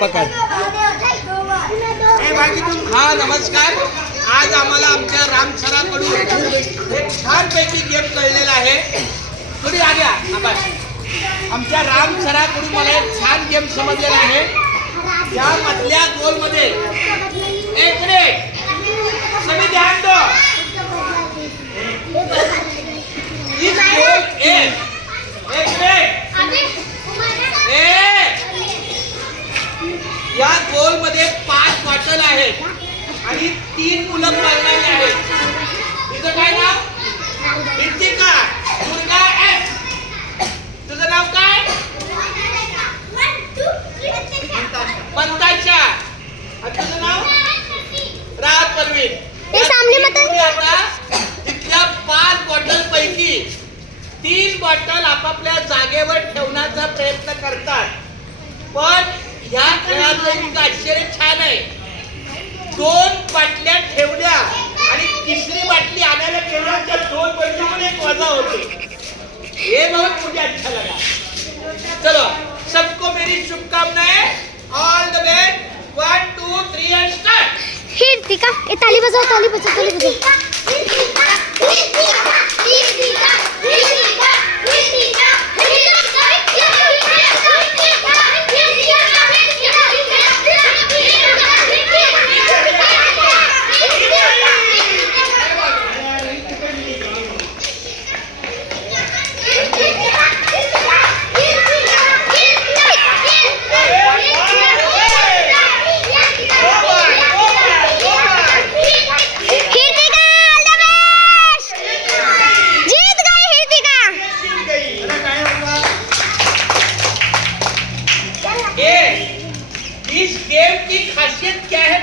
पकड. हा नमस्कार. आज आम्हाला आमच्या राम सराकडून एक छानपैकी गेम कळलेला आहे. थोडी आल्या आमच्या राम सराकडून मला एक छान गेम समजलेला आहे. या मधल्या गोलमध्ये एक मिनिट सभी ध्यान दो. इस गोल एक मिनिट या गोल मध्ये 5 बॉटल आहेत आणि 3 मुलं पळणारी आहेत. तुझं काय नाव? रितिका. मुलगा एस. तुझं नाव काय? पंताशा. आणि तुझं नाव? राहत परवीन. आता तिथल्या 5 बॉटल पैकी 3 बॉटल आपापल्या जागेवर ठेवण्याचा प्रयत्न करतात. पण ह्या खेळाचं एक आश्चर्य छान आहे. 2 बाटल्या ठेवल्या आणि तिसरी बाटली आणायला गेल्या तर 2 पैशामध्ये एक वजा होते. ये बहुत मुझे अच्छा लगा. चलो सबको मेरी शुभकामनाएं. All the best. 1 2 3 and start. हीर्तिका ताली बजाव ताली बजाव ताली बजाव. इस गेम की खासियत क्या है